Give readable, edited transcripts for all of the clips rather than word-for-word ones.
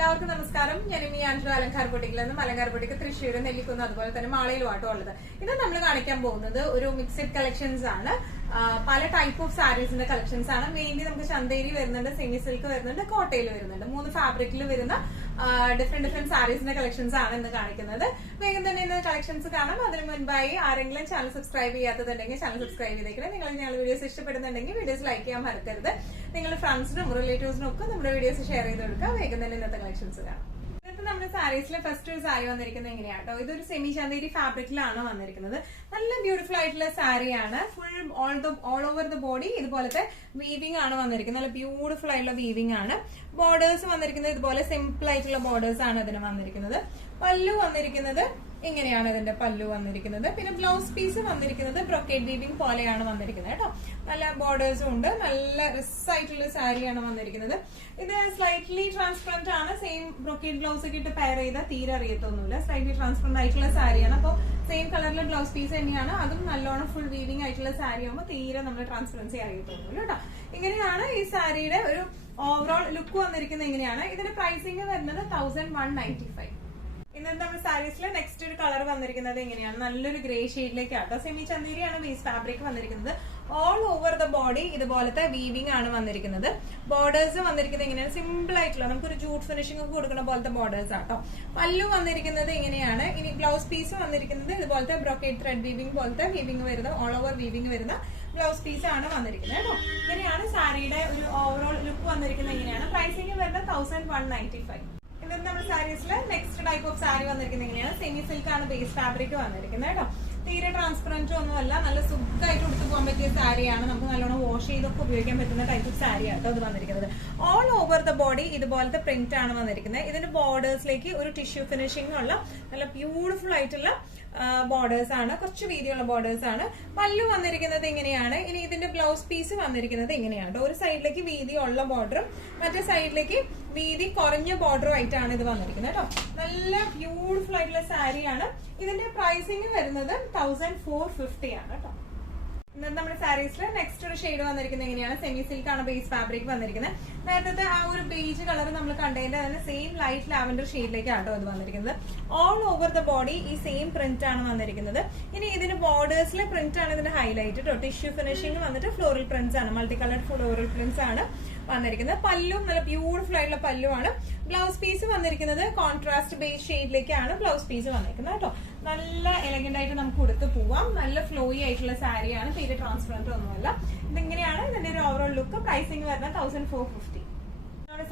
എല്ലാവർക്കും നമസ്കാരം. ഞാൻ ഈ ആൻഡ്രോ അലങ്കാർ ബൊട്ടിക്കിൽ നിന്നും അലങ്കാർ ബൊട്ടിക്ക് തൃശ്ശൂർ, നെല്ലിക്കുന്ന്, അതുപോലെ തന്നെ മാളയിലുമാട്ടോ ഉള്ളത്. ഇത് നമ്മൾ കാണിക്കാൻ പോകുന്നത് ഒരു മിക്സഡ് കളക്ഷൻസ് ആണ്. പല ടൈപ്പ് ഓഫ് സാരീസിന്റെ കളക്ഷൻസ് ആണ്. മെയിൻലി നമുക്ക് ചന്തേരി വരുന്നുണ്ട്, സെമി സിൽക്ക് വരുന്നുണ്ട്, കോട്ടയിൽ വരുന്നുണ്ട്. 3 ഫാബ്രിക്കിൽ വരുന്ന ഡിഫറെന്റ് സാരീസിന്റെ കളക്ഷൻസ് ആണ് ഇന്ന് കാണിക്കുന്നത്. വേഗം തന്നെ ഇന്ന് കളക്ഷൻസ് കാണാം. അതിന് മുൻപായി ആരെങ്കിലും ചാനൽ സബ്സ്ക്രൈബ് ചെയ്യാത്തതുണ്ടെങ്കിൽ ചാനൽ സബ്സ്ക്രൈബ് ചെയ്തേക്കണം. നിങ്ങൾ ഞങ്ങളുടെ വീഡിയോസ് ഇഷ്ടപ്പെടുന്നുണ്ടെങ്കിൽ വീഡിയോസ് ലൈക്ക് ചെയ്യാൻ മറക്കരുത്. നിങ്ങളുടെ ഫ്രണ്ട്സിനും റിലേറ്റീവ്സിനും ഒക്കെ നമ്മുടെ വീഡിയോസ് ഷെയർ ചെയ്ത് കൊടുക്കുക. വേഗം തന്നെ ഇന്നത്തെ കളക്ഷൻസ് കാണാം. ഇന്നത്തെ നമ്മുടെ സാരീസിലെ ഫസ്റ്റ് ഒരു സാരി വന്നിരിക്കുന്നത് എങ്ങനെയാട്ടോ, ഇതൊരു സെമി ചന്തേരി ഫാബ്രിക്കിലാണ് വന്നിരിക്കുന്നത്. നല്ല ബ്യൂട്ടിഫുൾ ആയിട്ടുള്ള സാരിയാണ്. Full all over the body ഇതുപോലത്തെ വീവിംഗ് ആണ് വന്നിരിക്കുന്നത്. നല്ല ബ്യൂട്ടിഫുൾ ആയിട്ടുള്ള വീവിംഗ് ആണ്. ബോർഡേഴ്സ് വന്നിരിക്കുന്നത് ഇതുപോലെ സിമ്പിൾ ആയിട്ടുള്ള ബോർഡേഴ്സ് ആണ് ഇതിന് വന്നിരിക്കുന്നത്. പല്ലു വന്നിരിക്കുന്നത് ഇങ്ങനെയാണ് ഇതിന്റെ പല്ലു വന്നിരിക്കുന്നത്. പിന്നെ ബ്ലൗസ് പീസ് വന്നിരിക്കുന്നത് ബ്രൊക്കേഡ് വീവിംഗ് പോലെയാണ് വന്നിരിക്കുന്നത് കേട്ടോ. നല്ല ബോർഡേഴ്സും ഉണ്ട്. നല്ല രസമായിട്ടുള്ള സാരിയാണ് വന്നിരിക്കുന്നത്. ഇത് സ്ലൈറ്റ്ലി ട്രാൻസ്പെറന്റ് ആണ്. സെയിം ബ്രൊക്കേഡ് ബ്ലൗസ് ഒക്കെ ഇട്ട് പെയർ ചെയ്താൽ തീരെ അറിയത്തൊന്നുമില്ല. സ്ലൈറ്റ്ലി ട്രാൻസ്പെറന്റ് ആയിട്ടുള്ള സാരിയാണ്. അപ്പോൾ സെയിം കളറിലെ ബ്ലൗസ് പീസ് തന്നെയാണ്. അതും നല്ലോണം ഫുൾ വീവിംഗ് ആയിട്ടുള്ള സാരി ആകുമ്പോൾ തീരെ നമ്മൾ ട്രാൻസ്പെറൻസി അറിയത്തൊന്നുമില്ല കേട്ടോ. ഇങ്ങനെയാണ് ഈ സാരിയുടെ ഒരു ഓവറോൾ ലുക്ക് വന്നിരിക്കുന്നത്. ഇങ്ങനെയാണ് ഇതിന്റെ പ്രൈസിംഗ് വരുന്നത് 1195. ഇന്നത്തെ നമ്മുടെ സാരീസിലെ നെക്സ്റ്റ് ഒരു കളർ വന്നിരിക്കുന്നത് എങ്ങനെയാണ്, നല്ലൊരു ഗ്രേ ഷെയ്ഡിലേക്കാട്ടോ. സെമി ചന്തേരിയാണ് ബേസ് ഫാബ്രിക് വന്നിരിക്കുന്നത്. ഓൾ ഓവർ ദ ബോഡി ഇതുപോലത്തെ വീവിംഗ് ആണ് വന്നിരിക്കുന്നത്. ബോർഡേഴ്സ് വന്നിരിക്കുന്നത് എങ്ങനെയാണ്, സിമ്പിൾ ആയിട്ടുള്ള നമുക്കൊരു ജൂട്ട് ഫിനിഷിംഗ് ഒക്കെ കൊടുക്കുന്ന പോലത്തെ ബോർഡേഴ്സ് ആട്ടോ. പല്ലു വന്നിരിക്കുന്നത് ഇങ്ങനെയാണ്. ഇനി ബ്ലൗസ് പീസ് വന്നിരിക്കുന്നത് ഇതുപോലത്തെ ബ്രൊക്കേഡ് ത്രെഡ് വീവിംഗ് പോലത്തെ വീവിംഗ് വരുന്ന ഓൾ ഓവർ വീവിംഗ് വരുന്ന ബ്ലൗസ് പീസ് ആണ് വന്നിരിക്കുന്നത് കേട്ടോ. ഇങ്ങനെയാണ് സാരിയുടെ ഒരു ഓവറോൾ ലുക്ക് വന്നിരിക്കുന്നത്. എങ്ങനെയാണ് പ്രൈസിംഗ് വരുന്നത് 1195. ഇന്നത്തെ നമ്മുടെ സാരീസിലെ നെക്സ്റ്റ് ടൈപ്പ് ഓഫ് സാരി വന്നിരിക്കുന്നത് എങ്ങനെയാണ്, സെമി സിൽക്ക് ആണ് ബേസ് ഫാബ്രിക് വന്നിരിക്കുന്നത് കേട്ടോ. തീരെ ട്രാൻസ്പെറന്റ് ഒന്നുമല്ല, നല്ല സുഖമായിട്ട് എടുത്തു പോകാൻ പറ്റിയ സാരിയാണ്. നമുക്ക് നല്ലോണം വാഷ് ചെയ്തൊക്കെ ഉപയോഗിക്കാൻ പറ്റുന്ന ടൈപ്പ് ഓഫ് സാരി ആട്ടോ അത് വന്നിരിക്കുന്നത്. ഓൾ ഓവർ ദ ബോഡി ഇതുപോലത്തെ പ്രിന്റ് ആണ് വന്നിരിക്കുന്നത്. ഇതിന്റെ ബോർഡേഴ്സിലേക്ക് ഒരു ടിഷ്യൂ ഫിനിഷിംഗ് ഉള്ള നല്ല ബ്യൂട്ടിഫുൾ ആയിട്ടുള്ള ബോർഡേഴ്സ് ആണ്. കുറച്ച് വീതിയുള്ള ബോർഡേഴ്സ് ആണ്. പല്ലു വന്നിരിക്കുന്നത് ഇങ്ങനെയാണ്. ഇനി ഇതിന്റെ ബ്ലൗസ് പീസ് വന്നിരിക്കുന്നത് ഇങ്ങനെയാണ്. ഒരു സൈഡിലേക്ക് വീതി ഉള്ള ബോർഡറും മറ്റേ സൈഡിലേക്ക് വീതി കുറഞ്ഞ ബോർഡറും ആയിട്ടാണ് ഇത് വന്നിരിക്കുന്നത് കേട്ടോ. നല്ല ബ്യൂട്ടിഫുൾ ആയിട്ടുള്ള സാരിയാണ്. ഇതിന്റെ പ്രൈസിംഗ് വരുന്നത് 1450 ആണ് കേട്ടോ. ഇന്നത്തെ നമ്മുടെ സാരീസിൽ നെക്സ്റ്റ് ഒരു ഷെയ്ഡ് വന്നിരിക്കുന്നത് എങ്ങനെയാണ്, സെമി സിൽക്ക് ആണ് ബേസ് ഫാബ്രിക് വന്നിരിക്കുന്നത്. നേരത്തെ ആ ഒരു ബേജ് കളർ നമ്മൾ കണ്ടതിന്റെ തന്നെ സെയിം ലൈറ്റ് ലാവൻഡർ ഷെയ്ഡിലേക്കാട്ടോ ഇത് വന്നിരിക്കുന്നത്. ഓൾ ഓവർ ദ ബോഡി ഈ സെയിം പ്രിന്റ് ആണ് വന്നിരിക്കുന്നത്. ഇനി ഇതിന് ബോർഡേഴ്സിലെ പ്രിന്റ് ആണ് ഇതിന്റെ ഹൈലൈറ്റ് കേട്ടോ. ടിഷ്യൂ ഫിനിഷിംഗ് വന്നിട്ട് ഫ്ലോറൽ പ്രിന്റ്സ് ആണ്, മൾട്ടി കളർ ഫ്ലോറൽ പ്രിന്റ്സ് ആണ് വന്നിരിക്കുന്നത്. പല്ലും നല്ല ബ്യൂട്ടിഫുൾ ആയിട്ടുള്ള പല്ലുമാണ്. ബ്ലൗസ് പീസ് വന്നിരിക്കുന്നത് കോൺട്രാസ്റ്റ് ബേസ് ഷെയ്ഡിലേക്കാണ് ബ്ലൗസ് പീസ് വന്നിരിക്കുന്നത് കേട്ടോ. നല്ല എലഗന്റ് ആയിട്ട് നമുക്ക് കൊടുത്ത് പോവാം. നല്ല ഫ്ലോയി ആയിട്ടുള്ള സാരിയാണ്, തീരെ ട്രാൻസ്പെറന്റ് ഒന്നുമല്ല. ഇതിങ്ങനെയാണ് ഇതിന്റെ ഒരു ഓവറോൾ ലുക്ക്. പ്രൈസിംഗ് വരുന്നത് 1450.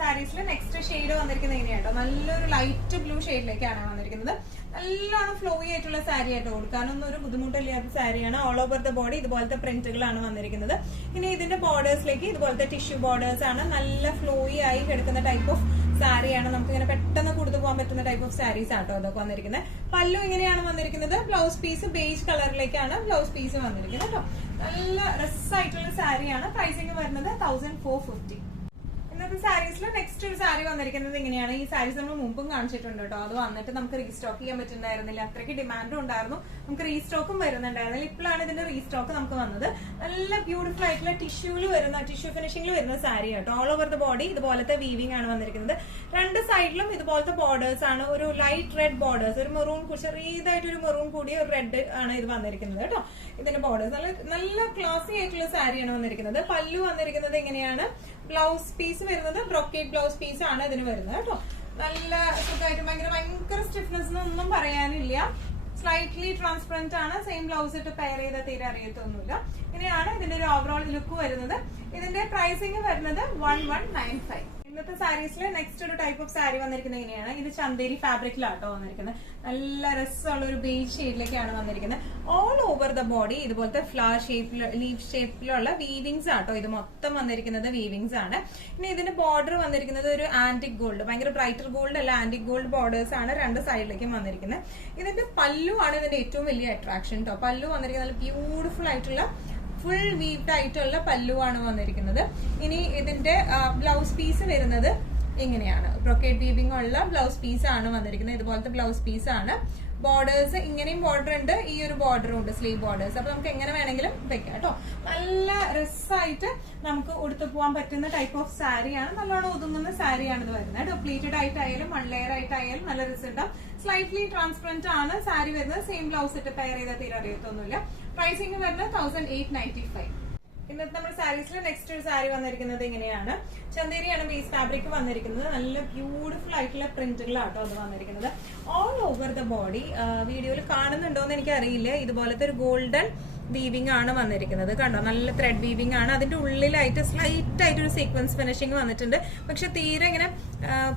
സാരീസിൽ നെക്സ്റ്റ് ഷെയ്ഡ് വന്നിരിക്കുന്നത് എങ്ങനെയാട്ടോ, നല്ലൊരു ലൈറ്റ് ബ്ലൂ ഷെയ്ഡിലേക്കാണ് വന്നിരിക്കുന്നത്. നല്ലോണം ഫ്ലോയി ആയിട്ടുള്ള സാരി ആയിട്ട് കൊടുക്കാനൊന്നും ഒരു ബുദ്ധിമുട്ടില്ലാത്ത സാരിയാണ്. ഓൾ ഓവർ ദ ബോഡി ഇതുപോലത്തെ പ്രിന്റുകളാണ് വന്നിരിക്കുന്നത്. ഇനി ഇതിന്റെ ബോർഡേഴ്സിലേക്ക് ഇതുപോലത്തെ ടിഷ്യൂ ബോർഡേഴ്സ് ആണ്. നല്ല ഫ്ലോയി ആയി കിടക്കുന്ന ടൈപ്പ് ഓഫ് സാരിയാണ്. നമുക്ക് ഇങ്ങനെ പെട്ടെന്ന് കൊടുത്തു പോകാൻ പറ്റുന്ന ടൈപ്പ് ഓഫ് സാരീസ് ആട്ടോ അതൊക്കെ വന്നിരിക്കുന്നത്. പല്ലു ഇങ്ങനെയാണ് വന്നിരിക്കുന്നത്. ബ്ലൗസ് പീസ് ബേജ് കളറിലേക്കാണ് ബ്ലൗസ് പീസ് വന്നിരിക്കുന്നത് കേട്ടോ. നല്ല രസമായിട്ടുള്ള സാരിയാണ്. പ്രൈസിംഗ് വരുന്നത് 1450. ഇന്നത്തെ സാരീസിൽ നെക്സ്റ്റ് ഒരു സാരി വന്നിരിക്കുന്നത് ഇങ്ങനെയാണ്. ഈ സാരീസ് നമ്മൾ മുമ്പും കാണിച്ചിട്ടുണ്ട് കേട്ടോ. അത് വന്നിട്ട് നമുക്ക് റീസ്റ്റോക്ക് ചെയ്യാൻ പറ്റുന്നുണ്ടായിരുന്നില്ല, അത്രയ്ക്ക് ഡിമാൻഡും ഉണ്ടായിരുന്നു. നമുക്ക് റീസ്റ്റോക്കും വരുന്നുണ്ടായിരുന്നില്ല. ഇപ്പോഴാണ് ഇതിന്റെ റീസ്റ്റോക്ക് നമുക്ക് വന്നത്. നല്ല ബ്യൂട്ടിഫുൾ ആയിട്ടുള്ള ടിഷ്യൂ ഫിനിഷിംഗിൽ വരുന്ന സാരി കേട്ടോ. ഓൾ ഓവർ ദ ബോഡി ഇതുപോലത്തെ വീവിംഗ് ആണ് വന്നിരിക്കുന്നത്. രണ്ട് സൈഡിലും ഇതുപോലത്തെ ബോർഡേഴ്സ് ആണ്. ഒരു ലൈറ്റ് റെഡ് ബോർഡേഴ്സ്, ഒരു മെറൂൺ ചെറിയതായിട്ട് ഒരു മെറൂൺ കൂടിയ ഒരു റെഡ് ആണ് ഇത് വന്നിരിക്കുന്നത് കേട്ടോ. ഇതിന്റെ ബോർഡേഴ്സ് നല്ല ക്ലാസി ആയിട്ടുള്ള സാരിയാണ് വന്നിരിക്കുന്നത്. പല്ലു വന്നിരിക്കുന്നത് എങ്ങനെയാണ്, ബ്ലൗസ് പീസ് വരുന്നത് ബ്രൊക്കേഡ് ബ്ലൗസ് പീസ് ആണ് ഇതിന് വരുന്നത് കേട്ടോ. നല്ല സുഖമായിട്ട് ഭയങ്കര സ്റ്റിഫ്നെസ് ഒന്നും പറയാനില്ല. സ്ലൈറ്റ്ലി ട്രാൻസ്പെറന്റ് ആണ്. സെയിം ബ്ലൗസ് ഇട്ട് പെയർ ചെയ്ത തീരെ അറിയത്തൊന്നുമില്ല. ഇങ്ങനെയാണ് ഇതിന്റെ ഒരു ഓവറോൾ ലുക്ക് വരുന്നത്. ഇതിന്റെ പ്രൈസിംഗ് വരുന്നത് 1195. ഇന്നത്തെ സാരീസിൽ നെക്സ്റ്റ് ഒരു ടൈപ്പ് ഓഫ് സാരി വന്നിരിക്കുന്നത് എങ്ങനെയാണ്, ഇത് ചന്തേരി ഫാബ്രിക്കിലാട്ടോ വന്നിരിക്കുന്നത്. നല്ല രസമുള്ള ഒരു ബേജ് ഷെയ്ഡിലേക്കാണ് വന്നിരിക്കുന്നത്. ഓൾ ഓവർ ദ ബോഡി ഇതുപോലത്തെ ഫ്ലവർ ഷേപ്പിൽ ലീഫ് ഷേപ്പിലുള്ള വീവിങ്സ് ആട്ടോ. ഇത് മൊത്തം വന്നിരിക്കുന്നത് വീവിങ്സ് ആണ്. ഇനി ഇതിന്റെ ബോർഡർ വന്നിരിക്കുന്നത് ഒരു ആന്റിക് ഗോൾഡ്, ഭയങ്കര ബ്രൈറ്റർ ഗോൾഡ് അല്ല, ആന്റിക് ഗോൾഡ് ബോർഡേഴ്സ് ആണ് രണ്ട് സൈഡിലേക്കും വന്നിരിക്കുന്നത്. ഇതിന്റെ പല്ലു ആണ് ഇതിന്റെ ഏറ്റവും വലിയ അട്രാക്ഷൻ കേട്ടോ. പല്ലു വന്നിരിക്കുന്നത് നല്ല ബ്യൂട്ടിഫുൾ ആയിട്ടുള്ള ഫുൾ വീവ്ഡ് ആയിട്ടുള്ള പല്ലുവാണ് വന്നിരിക്കുന്നത്. ഇനി ഇതിന്റെ ബ്ലൗസ് പീസ് വരുന്നത് ഇങ്ങനെയാണ്. ബ്രൊക്കേഡ് വീവിംഗ് ഉള്ള ബ്ലൗസ് പീസ് ആണ് വന്നിരിക്കുന്നത്. ഇതുപോലത്തെ ബ്ലൗസ് പീസ് ആണ് ബോർഡേഴ്സ് ഇങ്ങനെയും ബോർഡർ ഉണ്ട്, ഈ ഒരു ബോർഡറും ഉണ്ട്, സ്ലീവ് ബോർഡേഴ്സ്. അപ്പൊ നമുക്ക് എങ്ങനെ വേണമെങ്കിലും വെക്കാം കേട്ടോ. നല്ല രസമായിട്ട് നമുക്ക് ഉടുത്തു പോകാൻ പറ്റുന്ന ടൈപ്പ് ഓഫ് സാരിയാണ്. നല്ലോണം ഒതുങ്ങുന്ന സാരിയാണ് ഇത് വരുന്നത് കേട്ടോ. പ്ലീറ്റഡ് ആയിട്ടായാലും 1 ലെയർ ആയിട്ടായാലും നല്ല റിസൾട്ടാവും. സ്ലൈറ്റ്ലി ട്രാൻസ്പെറന്റ് ആണ് സാരി വരുന്നത്. സെയിം ബ്ലൗസ് ഇട്ട് പെയർ ചെയ്താൽ തീരെ അറിയത്തൊന്നുമില്ല. പ്രൈസിംഗ് വരുന്നത് 1895. ഇന്നത്തെ നമ്മുടെ സാരീസിൽ നെക്സ്റ്റ് ഒരു സാരി വന്നിരിക്കുന്നത് ഇങ്ങനെയാണ്. ചന്ദേരിയാണ് ബേസ് ഫാബ്രിക് വന്നിരിക്കുന്നത്. നല്ല ബ്യൂട്ടിഫുൾ ആയിട്ടുള്ള പ്രിന്റുകളാട്ടോ അത് വന്നിരിക്കുന്നത്. All over the body. വീഡിയോയിൽ കാണുന്നുണ്ടോ എന്ന് എനിക്ക് അറിയില്ല. ഇതുപോലത്തെ ഒരു ഗോൾഡൻ വീവിംഗ് ആണ് വന്നിരിക്കുന്നത്. കണ്ടോ, നല്ല ത്രെഡ് വീവിംഗ് ആണ്. അതിന്റെ ഉള്ളിലായിട്ട് സ്ലൈറ്റ് ആയിട്ട് ഒരു സീക്വൻസ് ഫിനിഷിംഗ് വന്നിട്ടുണ്ട്. പക്ഷെ തീരെ ഇങ്ങനെ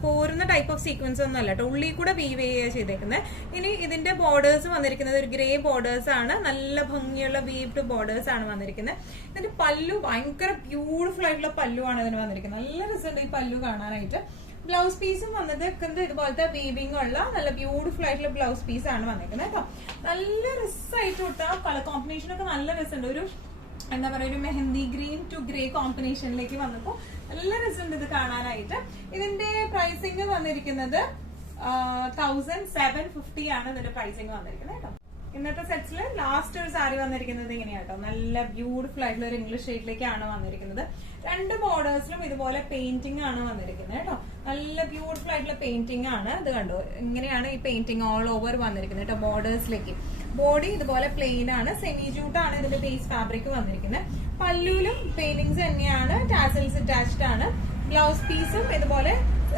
പോരുന്ന ടൈപ്പ് ഓഫ് സീക്വൻസ് ഒന്നും അല്ല കേട്ടോ. ഉള്ളിൽ കൂടെ വീവ് ചെയ്യുക ചെയ്തേക്കുന്നത്. ഇനി ഇതിന്റെ ബോർഡേഴ്സ് വന്നിരിക്കുന്നത് ഒരു ഗ്രേ ബോർഡേഴ്സ് ആണ്. നല്ല ഭംഗിയുള്ള വീവ്ഡ് ബോർഡേഴ്സ് ആണ് വന്നിരിക്കുന്നത്. ഇതിന്റെ പല്ലു ഭയങ്കര ബ്യൂട്ടിഫുൾ ആയിട്ടുള്ള പല്ലു ആണ് ഇതിന് വന്നിരിക്കുന്നത്. നല്ല രസമുണ്ട് ഈ പല്ലു കാണാനായിട്ട്. ബ്ലൗസ് പീസും വന്നിരിക്കുന്നത് ഇതുപോലത്തെ വീവിംഗ് ഉള്ള നല്ല ബ്യൂട്ടിഫുൾ ആയിട്ടുള്ള ബ്ലൗസ് പീസ് ആണ് വന്നിരിക്കുന്നത് കേട്ടോ. നല്ല രസമായിട്ട് കൊടുത്താൽ കളർ കോമ്പിനേഷൻ ഒക്കെ നല്ല രസമുണ്ട്. ഒരു എന്താ പറയുക, ഒരു മെഹന്തി ഗ്രീൻ ടു ഗ്രേ കോമ്പിനേഷനിലേക്ക് വന്നപ്പോൾ നല്ല രസമുണ്ട് ഇത് കാണാനായിട്ട്. ഇതിന്റെ പ്രൈസിങ് വന്നിരിക്കുന്നത് 1750 ആണ് ഇതിന്റെ പ്രൈസിങ് വന്നിരിക്കുന്നത് കേട്ടോ. ഇന്നത്തെ സെറ്റ്സിൽ ലാസ്റ്റ് ഒരു സാരി വന്നിരിക്കുന്നത് ഇങ്ങനെയാട്ടോ. നല്ല ബ്യൂട്ടിഫുൾ ആയിട്ടുള്ള ഒരു ഇംഗ്ലീഷ് ഷെയ്ഡിലേക്കാണ് വന്നിരിക്കുന്നത്. 2 ബോർഡേഴ്സിലും ഇതുപോലെ പെയിന്റിംഗ് ആണ് വന്നിരിക്കുന്നത് കേട്ടോ. നല്ല ബ്യൂട്ടിഫുൾ ആയിട്ടുള്ള പെയിന്റിംഗ് ആണ്. ഇത് കണ്ടോ, ഇങ്ങനെയാണ് ഈ പെയിന്റിംഗ് ഓൾ ഓവർ വന്നിരിക്കുന്നത് കേട്ടോ. ബോർഡേഴ്സിലേക്ക് ബോഡി ഇതുപോലെ പ്ലെയിൻ ആണ്. സെമി ജൂട്ട് ആണ് ഇതിന്റെ ബേസ് ഫാബ്രിക് വന്നിരിക്കുന്നത്. പല്ലുവിലും പെയിന്റിങ്സ് തന്നെയാണ്. ടാസൽസ് അറ്റാച്ച്ഡ് ആണ്. ബ്ലൗസ് പീസും ഇതുപോലെ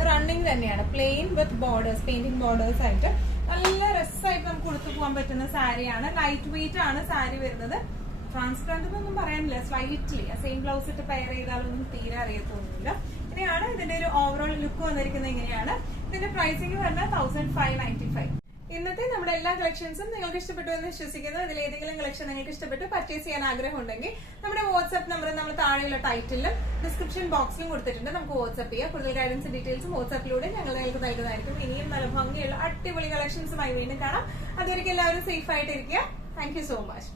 റണ്ണിങ് തന്നെയാണ്. Plain with borders, painting borders ആയിട്ട് നല്ല രസമായിട്ട് നമുക്ക് കൊടുത്തു പോകാൻ പറ്റുന്ന സാരിയാണ്. ലൈറ്റ് വെയിറ്റ് ആണ് സാരി വരുന്നത്. ട്രാൻസ്പെറന്റ് എന്നൊന്നും പറയാനില്ല. സ്ലൈറ്റ്ലി സെയിം ബ്ലൗസ് ഇട്ട് പെയർ ചെയ്താലൊന്നും തീരെ അറിയത്തൊന്നുമില്ല. ഇങ്ങനെയാണ് ഇതിന്റെ ഒരു ഓവറോൾ ലുക്ക് വന്നിരിക്കുന്നത്. ഇങ്ങനെയാണ് ഇതിന്റെ പ്രൈസിംഗ് വരുന്നത് 1595. ഇന്നത്തെ നമ്മുടെ എല്ലാ കളക്ഷൻസും നിങ്ങൾക്ക് ഇഷ്ടപ്പെട്ടു എന്ന് വിശ്വസിക്കുന്നു. ഇതിൽ ഏതെങ്കിലും കളക്ഷൻ നിങ്ങൾക്ക് ഇഷ്ടപ്പെട്ടു പർച്ചേസ് ചെയ്യാൻ ആഗ്രഹം ഉണ്ടെങ്കിൽ നമ്മുടെ വാട്സ്ആപ്പ് നമ്പർ നമ്മൾ താഴെയുള്ള ടൈറ്റിലും ഡിസ്ക്രിപ്ഷൻ ബോക്സിലും കൊടുത്തിട്ടുണ്ട്. നമുക്ക് വാട്സ്ആപ്പ് ചെയ്യാം. കൂടുതൽ ഗൈഡൻസ് ഡീറ്റെയിൽസും വാട്സ്ആപ്പിലൂടെ ഞങ്ങൾ നിങ്ങൾക്ക് നൽകുന്നതായിരിക്കും. ഇനിയും നല്ല ഭംഗിയുള്ള അടിപൊളി കളക്ഷൻസുമായി വീണ്ടും കാണാം. അതുവരെയ്ക്കും എല്ലാവരും സേഫ് ആയിട്ടിരിക്കുക. Thank you so much.